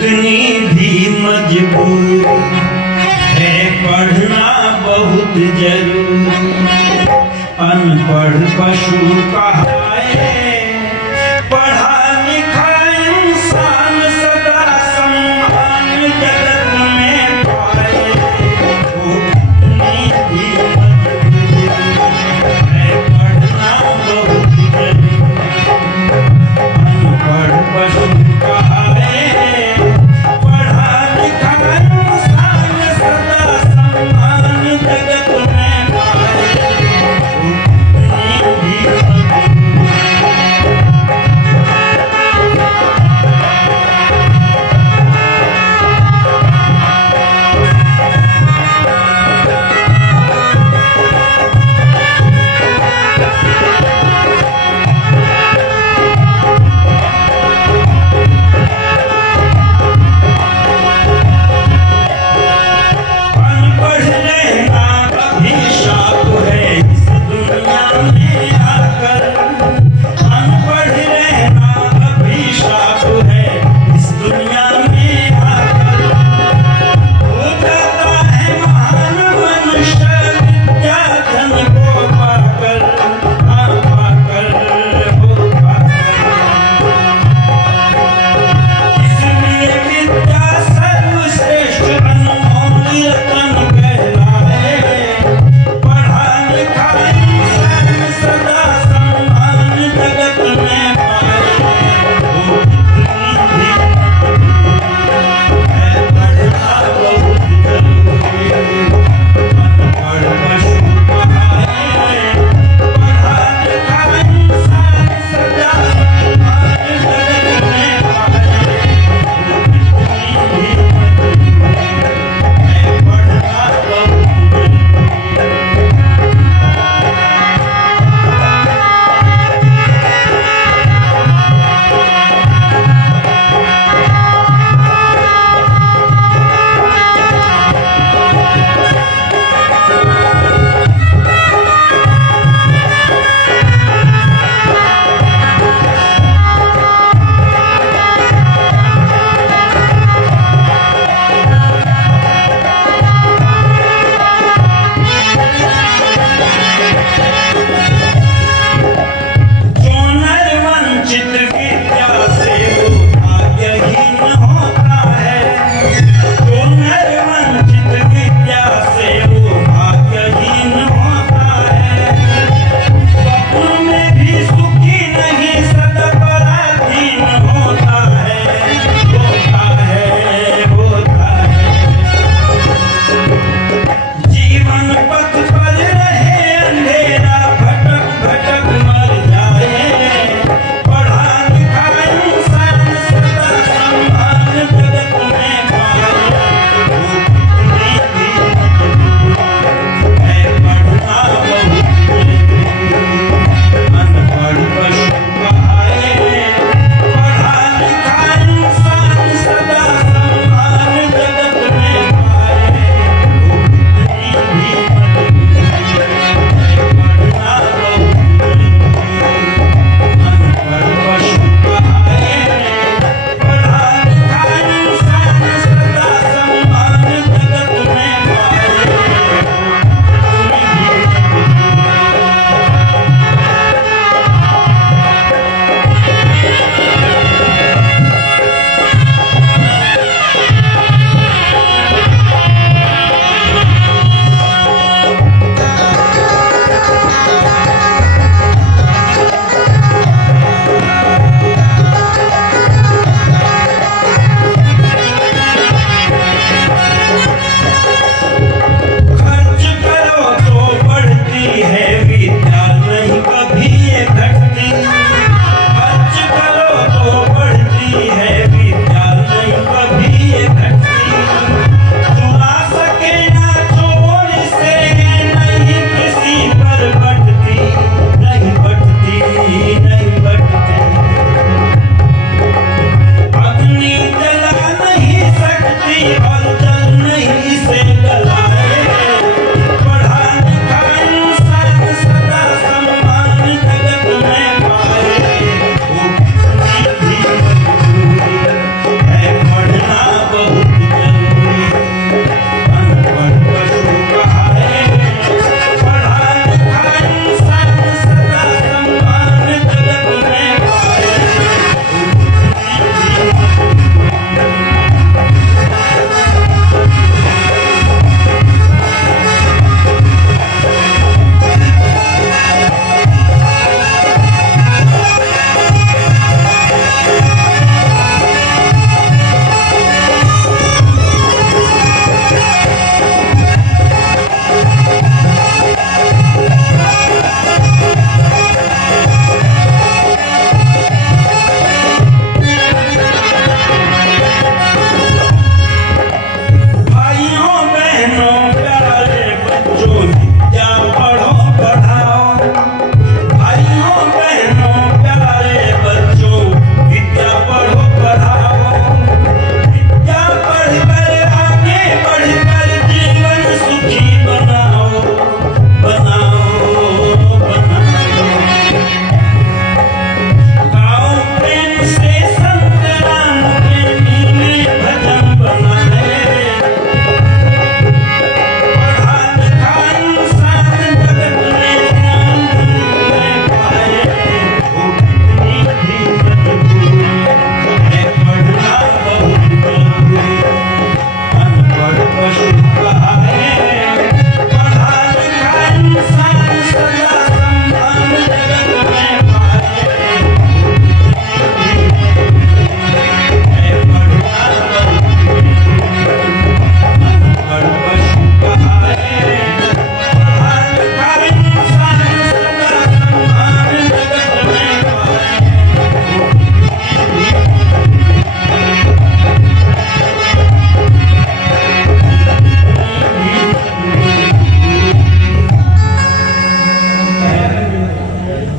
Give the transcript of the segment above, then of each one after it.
इतनी भी मजबूर है, पढ़ना बहुत जरूरी। अनपढ़ पशु कहाए, पढ़ा लिखा इंसान सदा सम्मान जगत में पाए। वो इतनी भी मजबूर है, पढ़ना बहुत जरूरी। अनपढ़ पशु कहाए, पढ़ा लिखा इंसान सदा सम्मान जगत में पाए। वो इतनी भी मजबूर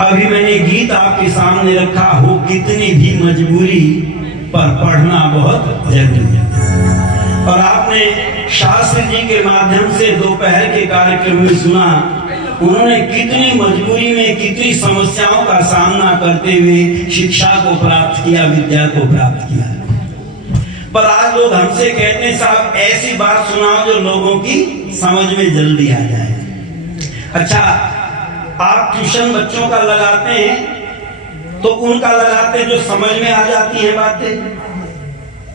अभी मैंने गीत आपके सामने रखा, हो कितनी भी मजबूरी पर पढ़ना बहुत जरूरी है। और आपने शास्त्री जी के माध्यम से दोपहर के कार्यक्रम में सुना, उन्होंने कितनी मजबूरी में कितनी समस्याओं का सामना करते हुए शिक्षा को प्राप्त किया, विद्या को प्राप्त किया। पर आज लोग हमसे कहते हैं साहब ऐसी बात सुनाओ जो लोगों की समझ में जल्दी आ जाए। अच्छा, आप ट्यूशन बच्चों का लगाते हैं तो उनका लगाते हैं जो समझ में आ जाती है बातें,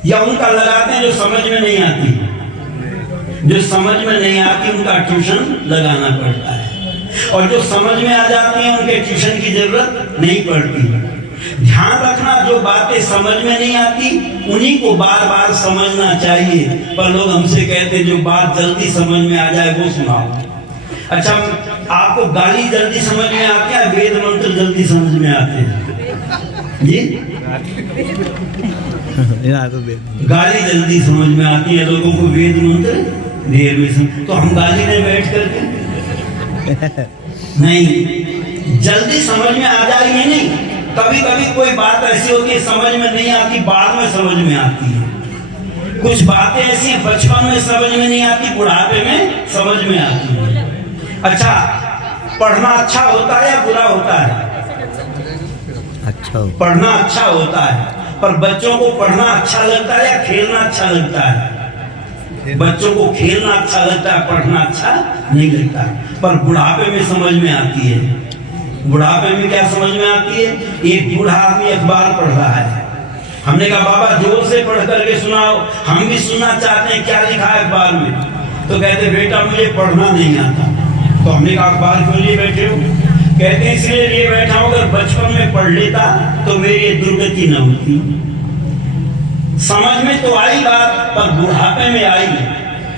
या उनका लगाते हैं जो समझ में नहीं आती? जो समझ में नहीं आती उनका ट्यूशन लगाना पड़ता है, और जो समझ में आ जाती है उनके ट्यूशन की जरूरत नहीं पड़ती। ध्यान रखना, जो बातें समझ में नहीं आती उन्हीं को बार बार समझना चाहिए। पर लोग हमसे कहते हैं जो बात जल्दी समझ में आ जाए वो सुनाओ। अच्छा, आपको गाली जल्दी समझ में आती है, वेद मंत्र जल्दी समझ में आते हैं जी? गाली जल्दी समझ में आती है लोगों को, वेद मंत्र देर में समझ। तो हम गाली में बैठ करके नहीं, जल्दी समझ में आ जाए ये नहीं। कभी कभी कोई बात ऐसी होती है समझ में नहीं आती, बाद में समझ में आती है। कुछ बातें ऐसी हैं बचपन में समझ में नहीं आती, बुढ़ापे में समझ में आती है। अच्छा, पढ़ना अच्छा होता है या बुरा होता है? अच्छा, पढ़ना अच्छा होता है। पर बच्चों को पढ़ना अच्छा लगता है या खेलना अच्छा लगता है? बच्चों को खेलना अच्छा लगता है, पढ़ना अच्छा नहीं लगता। पर बुढ़ापे में समझ में आती है। बुढ़ापे में क्या समझ में आती है? एक बूढ़ा आदमी अखबार पढ़ रहा है, हमने कहा बाबा जोर से पढ़ करके सुनाओ, हम भी सुनना चाहते हैं, क्या लिखा है अखबार में? तो कहते बेटा मुझे पढ़ना नहीं आता। तो हमने कहा अखबार क्यों लिए बैठे हो? कहते इसलिए लिए बैठा हूं, अगर बचपन में पढ़ लेता तो मेरी दुर्गति न होती। समझ में तो आई बात, पर बुढ़ापे में आई।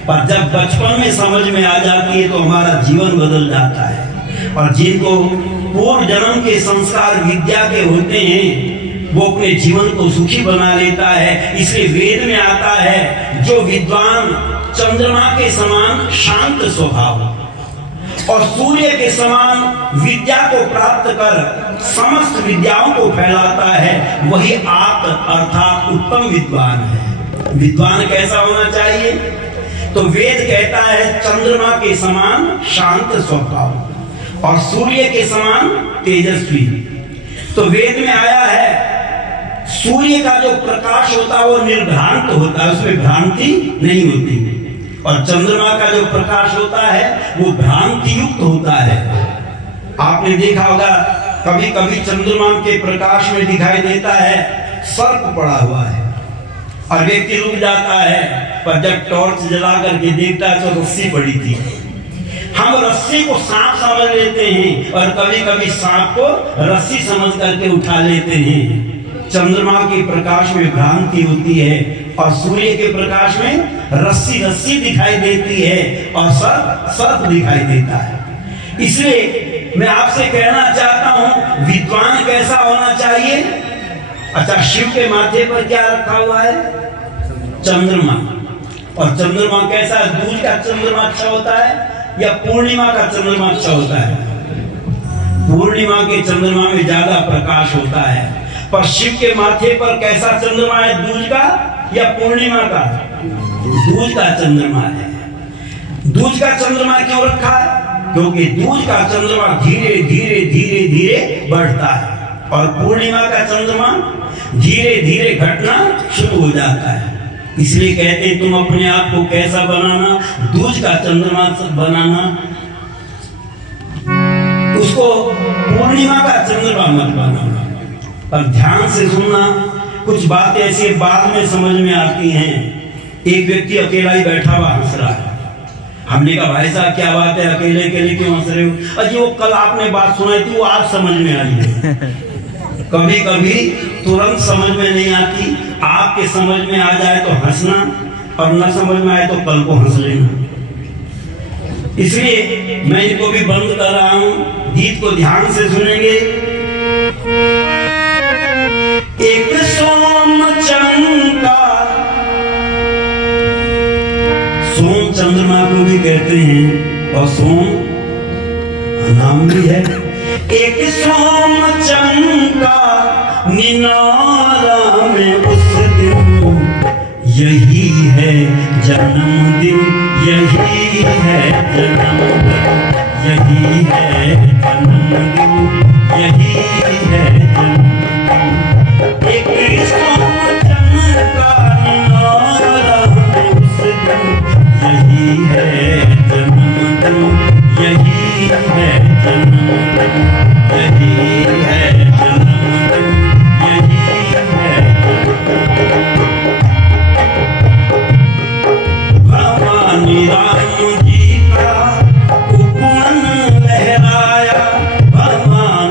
पर जब बचपन में समझ में आ जाती है तो हमारा जीवन बदल जाता है। और जिनको पूर्व जन्म के संस्कार विद्या के होते हैं वो अपने जीवन को सुखी बना लेता है। इसलिए वेद में आता है जो विद्वान चंद्रमा के समान शांत स्वभाव और सूर्य के समान विद्या को प्राप्त कर समस्त विद्याओं को फैलाता है, वही आप अर्थात उत्तम विद्वान है। विद्वान कैसा होना चाहिए? तो वेद कहता है चंद्रमा के समान शांत स्वभाव और सूर्य के समान तेजस्वी। तो वेद में आया है सूर्य का जो प्रकाश होता है वो निर्भ्रांत होता है, उसमें भ्रांति नहीं होती। और चंद्रमा का जो प्रकाश होता है वो भ्रांति युक्त होता है। आपने देखा होगा कभी कभी चंद्रमा के प्रकाश में दिखाई देता है सर्प पड़ा हुआ है और व्यक्ति रुक जाता है, पर जब टॉर्च जला करके देखता है तो रस्सी पड़ी थी। हम रस्सी को सांप समझ लेते हैं और कभी कभी सांप को रस्सी समझ करके उठा लेते हैं। चंद्रमा के प्रकाश में भ्रांति होती है और सूर्य के प्रकाश में रस्सी रस्सी दिखाई देती है और सर्प सर्प दिखाई देता है। इसलिए मैं आपसे कहना चाहता हूं विद्वान कैसा होना चाहिए? अच्छा, शिव के माथे पर क्या रखा हुआ है? चंद्रमा। और चंद्रमा कैसा? दूज का चंद्रमा अच्छा होता है या पूर्णिमा का चंद्रमा अच्छा होता है? पूर्णिमा के चंद्रमा में ज्यादा प्रकाश होता है। पर शिव के माथे पर कैसा चंद्रमा है? दूज का या पूर्णिमा का? दूज का चंद्रमा है। दूज का चंद्रमा क्यों रखा है? क्योंकि दूज का चंद्रमा धीरे धीरे धीरे धीरे बढ़ता है और पूर्णिमा का चंद्रमा धीरे धीरे घटना शुरू हो जाता है। इसलिए कहते हैं तुम अपने आप को कैसा बनाना? दूज का चंद्रमा बनाना, उसको पूर्णिमा का चंद्रमा मत बनाना। पर ध्यान से सुनना, कुछ बातें ऐसी बाद में समझ में आती हैं। एक व्यक्ति अकेला ही बैठा हुआ हंस रहा है। हमने कहा भाई साहब क्या बात है, अकेले अकेले क्यों हंस रहे हो? अजी वो कल आपने बात सुनाई थी वो आज समझ में आई है। कभी कभी तुरंत समझ में नहीं आती, आपके समझ में आ जाए तो हंसना और न समझ में आए तो कल को हंस लेना। इसलिए मैं इनको भी बंद कर रहा हूं, गीत को ध्यान से सुनेंगे। एक सोम चंद्रमा, सोम चंद्रमा को भी कहते हैं और सोम नाम भी है। एक सोम चमका निनारा में उस दिन, यही है जन्मदिन, यही है जन्मदिन, यही है जन्मदिन, यही है जन्मदिन। एक सोम चमका निनारा में उस दिन, यही है जन्मदिन, यही है जन्मदिन, यही है जन्मदिन, यही है जन्मदिन। भवानी राम जी का उपवन लहराया, भवानी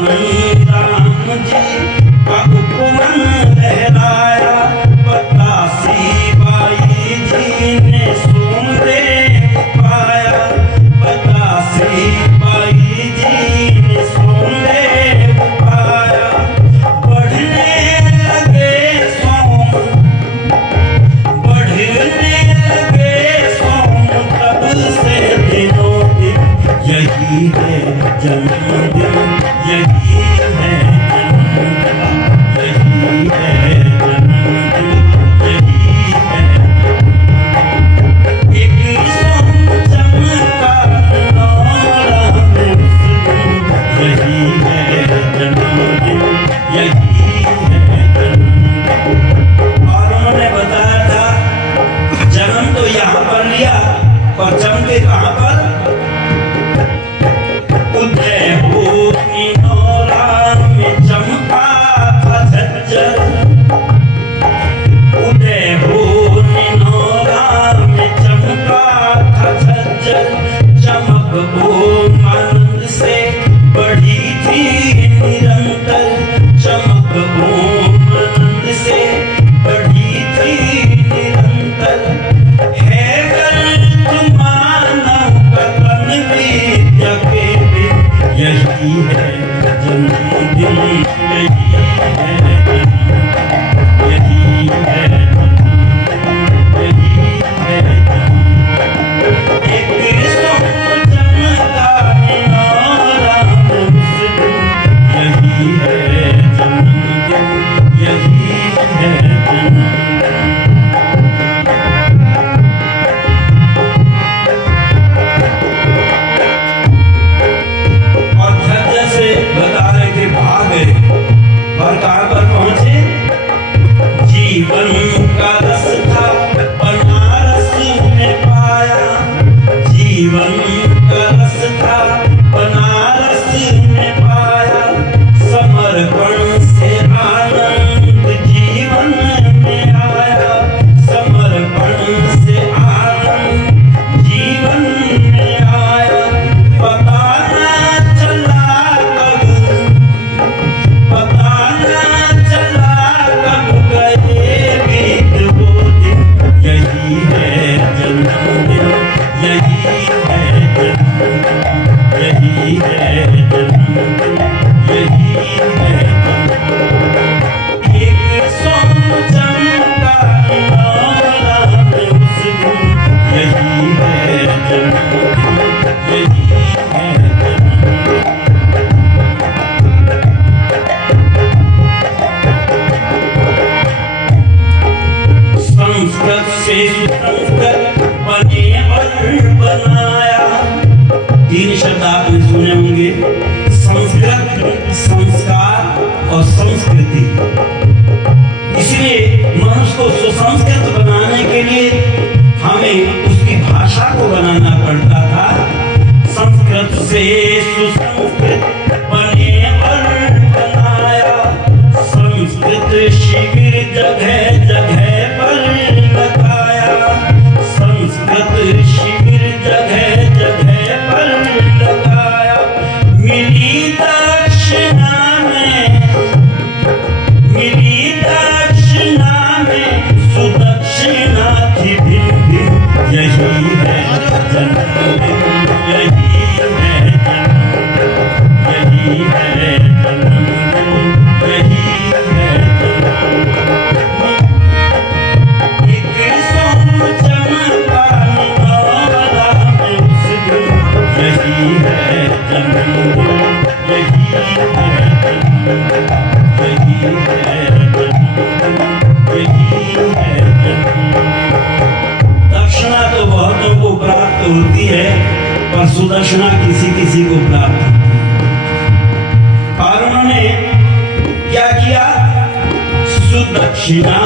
सुदक्षिणा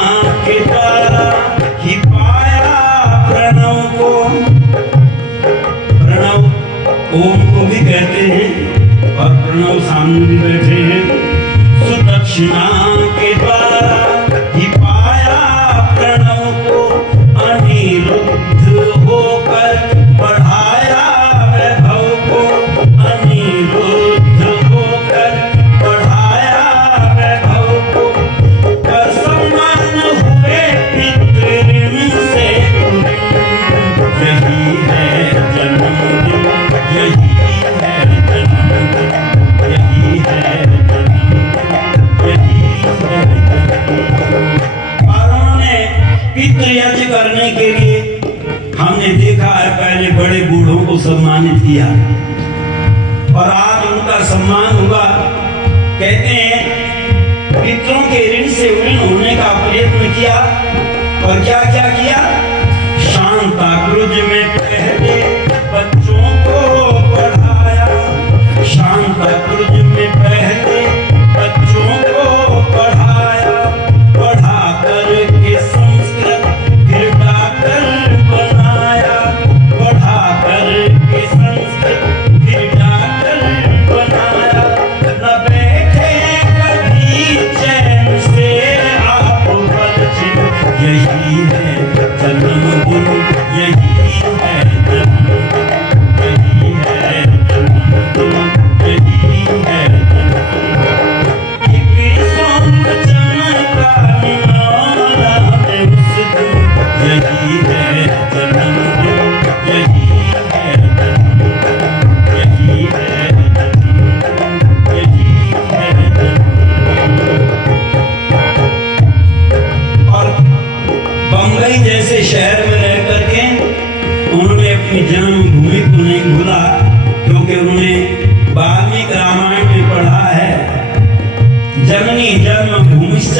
के द्वारा ही पाया प्रणव को। प्रणव ओम को भी कहते हैं और प्रणव सामने भी बैठे हैं। सुदक्षिणा के द्वारा ही पाया प्रणव को, अनिरुद्ध होकर बढ़ाया वैभव को। अनिरुद्ध होकर बढ़ाया वैभव को, असमान हुए पितृऋण से। यही है जन्मदिन, यही है जन्मदिन, यही है जन्मदिन, यही है जन्मदिन। और उन्होंने पितृयज्ञ करने के लिए हमने देखा है पहले बड़े बूढ़ों को सम्मानित किया और आज उनका सम्मान हुआ। कहते हैं पितरों के ऋण से ऋण होने का प्रयत्न किया और क्या क्या किया। शांताक्रुज में पहले बच्चों को पढ़ाया। शांताक्रुज में पहले बच्चों को पढ़ाया। पढ़ा करके संस्कृत फिर डॉक्टर बनाया। पढ़ा करके संस्कृत फिर डॉक्टर बनाया। न बैठे कभी चैन से आप बलचिन। यही है जन्मदिन, यही है जन्मदिन, यही है जन्मदिन, यही है जन्मदिन। एक सौंद चमका निराला है उस दिन। यही है जन्मदिन, यही है जन्मदिन, यही है जन्मदिन, यही है जन्मदिन। और बम्बई जैसे शहर में रह करके उन्होंने अपनी जन्मभूमि को नहीं भूला, क्योंकि उन्होंने वाल्मीकि रामायण में पढ़ा है, जननी जन्मभूमिश्च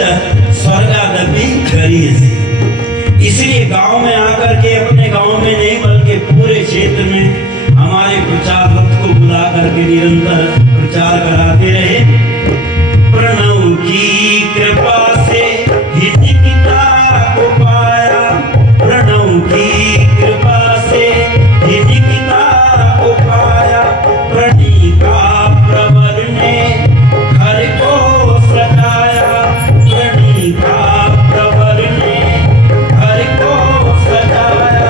स्वर्गादपि गरीयसी। इसलिए गांव में आकर के अपने गांव में नहीं बल्कि पूरे क्षेत्र में हमारे प्रचार रथ को बुला करके निरंतर प्रचार कराते रहे। प्रणव की कृपा से ही निकिता को पाया। प्रणव की कृपा से ही निकिता को पाया। प्रणिका प्रवर ने घर को सजाया। प्रणिका प्रवर ने घर को सजाया।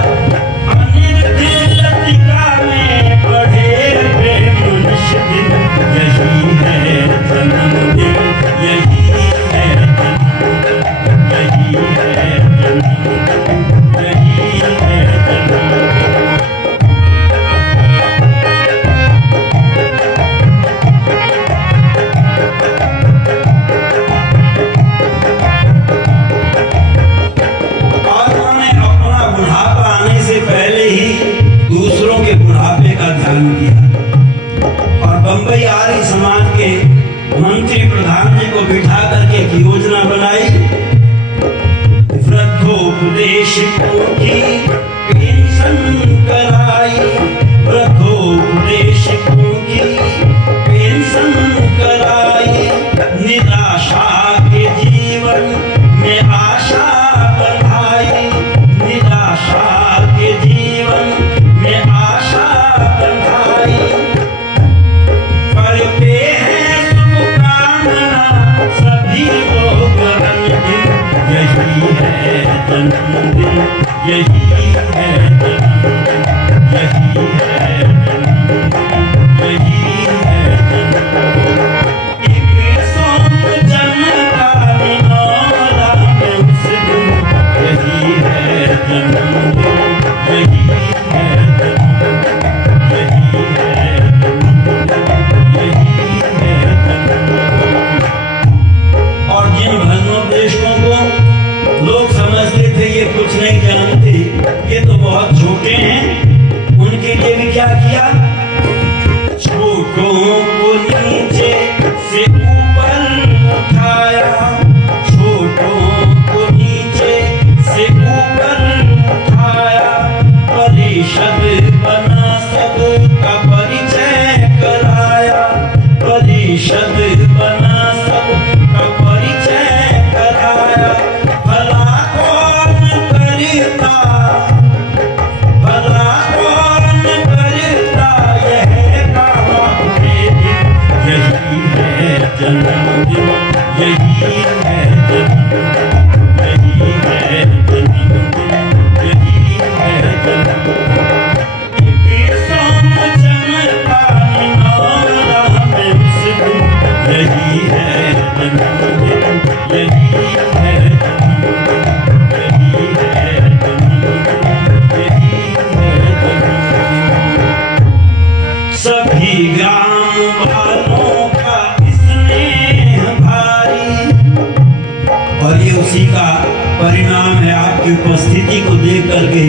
अनिरुद्ध लतिका में बढ़े प्रेम मनुष्य दिन। यही है जन्मदिन, यही है जन्मदिन, यही है जन्मदिन, यही है जन्मदिन। और उन्होंने अपना बुढ़ापा आने से पहले ही दूसरों के बुढ़ापे का ध्यान किया और बंबई आर्य समाज के मंत्री प्रधान जी को बिठा करके एक योजना बनाई। वृद्धोपदेशकों की पेंशन कराई। वृद्धोपदेशकों की पेंशन कराई। निराशा के जीवन में आशा बंधाई। निराशा के जीवन में आशा बंधाई। करते हैं शुभकामना सभी लोग रंगीन। यही है जन्मदिन, यही है जन्मदिन, यही है जन्मदिन, यही है जन्मदिन। एक सौंद चमका निराला है उस दिन। यही है जन्मदिन, यही है जन्मदिन, यही है जन्मदिन, यही है जन्मदिन। और जिन भजनोपदेशकों को लोग समझते थे ये कुछ नहीं जानते, यही है जन्मदिन, यही है जन्मदिन, यही है जन्मदिन। एक शाम चमका नाम में उस दिन, यही है जन्मदिन, यही है जन्मदिन, यही है जन्मदिन, यही है जन्मदिन। सभी ग्राम वालों का स्नेह भारी, और ये उसी का परिणाम है। आपकी उपस्थिति को देख करके